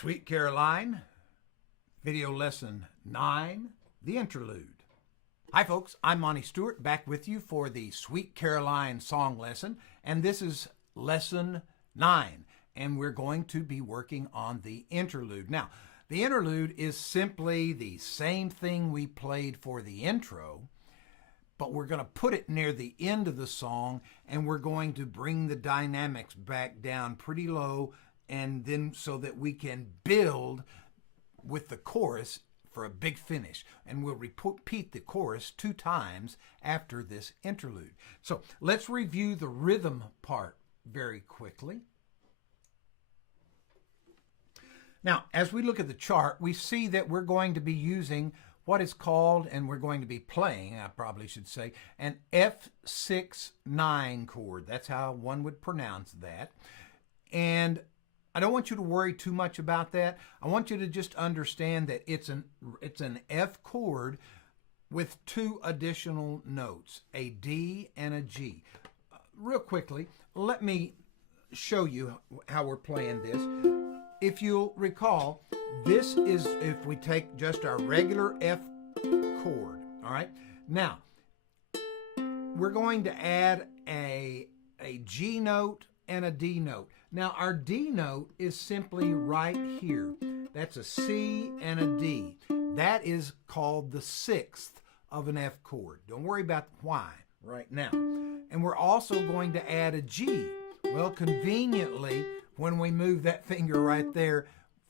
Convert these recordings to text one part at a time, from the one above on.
Sweet Caroline, video lesson 9, the interlude. Hi folks, I'm Monty Stewart, back with you for the Sweet Caroline song lesson, and this is lesson 9, and we're going to be working on the interlude. Now, the interlude is simply the same thing we played for the intro, but we're going to put it near the end of the song, and we're going to bring the dynamics back down pretty low, and then so that we can build with the chorus for a big finish. And we'll repeat the chorus 2 times after this interlude. So let's review the rhythm part very quickly. Now, as we look at the chart, we see that we're going to be using what is called, and we're going to be playing, I probably should say, an F6-9 chord. That's how one would pronounce that. And I don't want you to worry too much about that. I want you to just understand that it's an F chord with 2 additional notes, a D and a G. Real quickly, let me show you how we're playing this. If you'll recall, this is if we take just our regular F chord, all right? Now, we're going to add a G note and a D note. Now, our D note is simply right here. That's a C and a D. That is called the 6th of an F chord. Don't worry about why right now. And we're also going to add a G. Well, conveniently, when we move that finger right there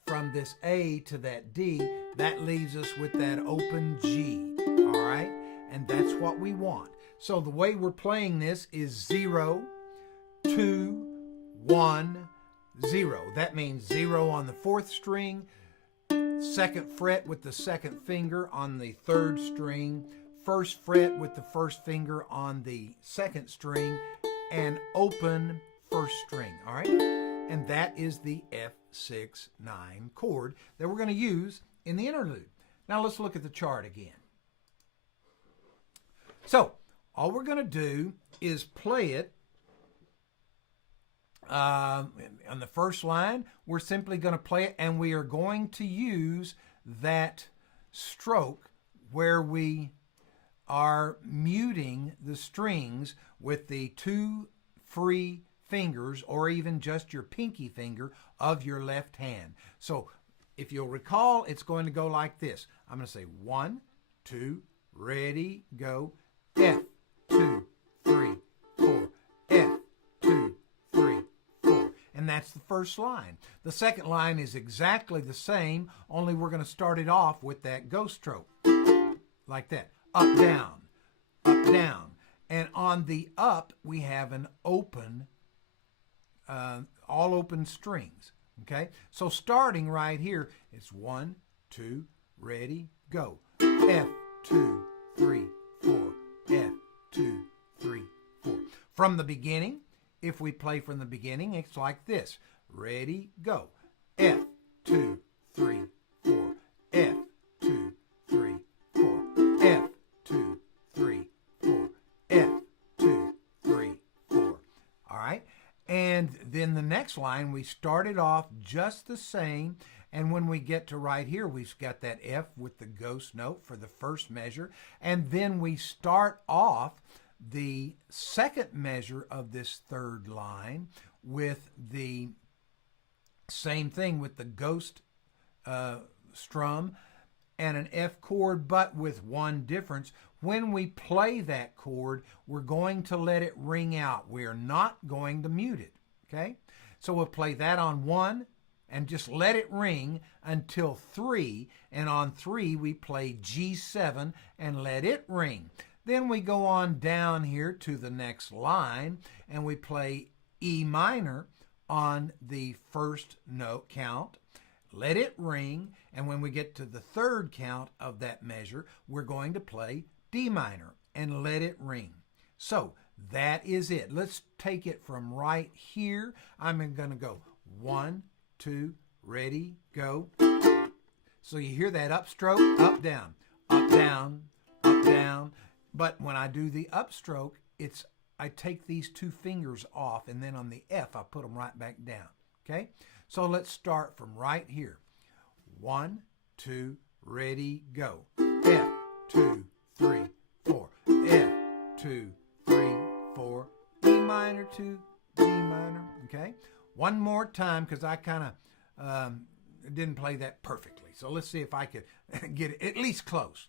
from this A to that D, that leaves us with that open G, all right? And that's what we want. So the way we're playing this is 0, 2, 1, 0. That means 0 on the 4th string, 2nd fret with the 2nd finger on the 3rd string, 1st fret with the 1st finger on the 2nd string, and open 1st string, all right? And that is the F6-9 chord that we're going to use in the interlude. Now let's look at the chart again. So all we're going to do is play it on the first line. We're simply going to play it, and we are going to use that stroke where we are muting the strings with the 2 free fingers, or even just your pinky finger of your left hand. So if you'll recall, it's going to go like this. I'm going to say 1, 2, ready, go, F, 2, 3, 4, F, 2, 3, 4. And that's the first line. The second line is exactly the same, only we're going to start it off with that go stroke, like that. Up, down, up, down. And on the up, we have an open, all open strings, okay? So starting right here, it's 1, 2, ready, go. F, 2, 3, 4, F, 2, 3, 4. From the beginning, if we play from the beginning, it's like this. Ready, go. F, 2, 3, 4, F, 2, 3, 4, F, 2, 3, 4, F, 2, 3, 4. All right? And then the next line, we started off just the same. And when we get to right here, we've got that F with the ghost note for the first measure. And then we start off the second measure of this third line with the same thing with the ghost strum and an F chord, but with one difference. When we play that chord, we're going to let it ring out. We're not going to mute it, okay? So we'll play that on 1 and just let it ring until 3. And on 3, we play G7 and let it ring. Then we go on down here to the next line, and we play E minor on the first note count. Let it ring, and when we get to the 3rd count of that measure, we're going to play D minor and let it ring. So that is it. Let's take it from right here. I'm going to go 1, 2, ready, go. So you hear that upstroke, up, down, up, down, up, down. But when I do the upstroke, I take these 2 fingers off, and then on the F, I put them right back down. Okay? So let's start from right here. 1, 2, ready, go. F, 2, 3, 4. F, 2, 3, 4. D minor to D minor. Okay? One more time, because I kind of didn't play that perfectly. So let's see if I could get it at least close.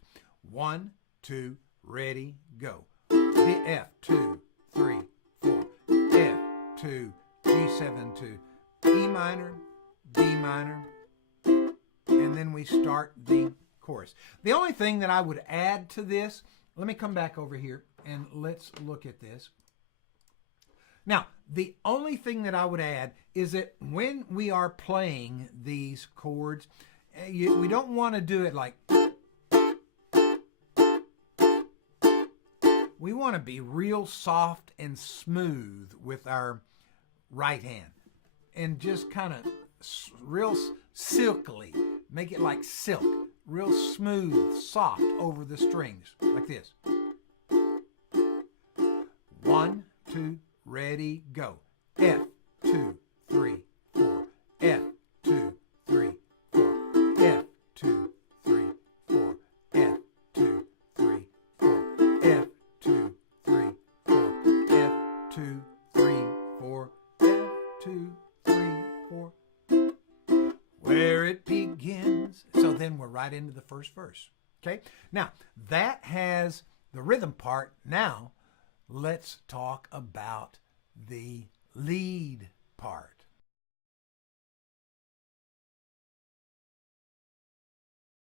1, 2, ready, go. F, 2, 3, 4. F, 2, G7 to E minor, D minor, and then we start the chorus. The only thing that I would add to this, let me come back over here and let's look at this. Now, the only thing that I would add is that when we are playing these chords, we don't want to do it like, we want to be real soft and smooth with our right hand and just kind of real silkily, make it like silk, real smooth, soft over the strings, like this. 1, 2, ready, go. F, 2, 3, 4. F, 2, 3, 4. F, 2, 3, 4. F, 2, 3, 4. F, 2, 3, 4. F, 2, 3, 4. F, 2, 3, 4. Where it begins. So then we're right into the first verse. Okay? Now, that has the rhythm part. Now, let's talk about the lead part.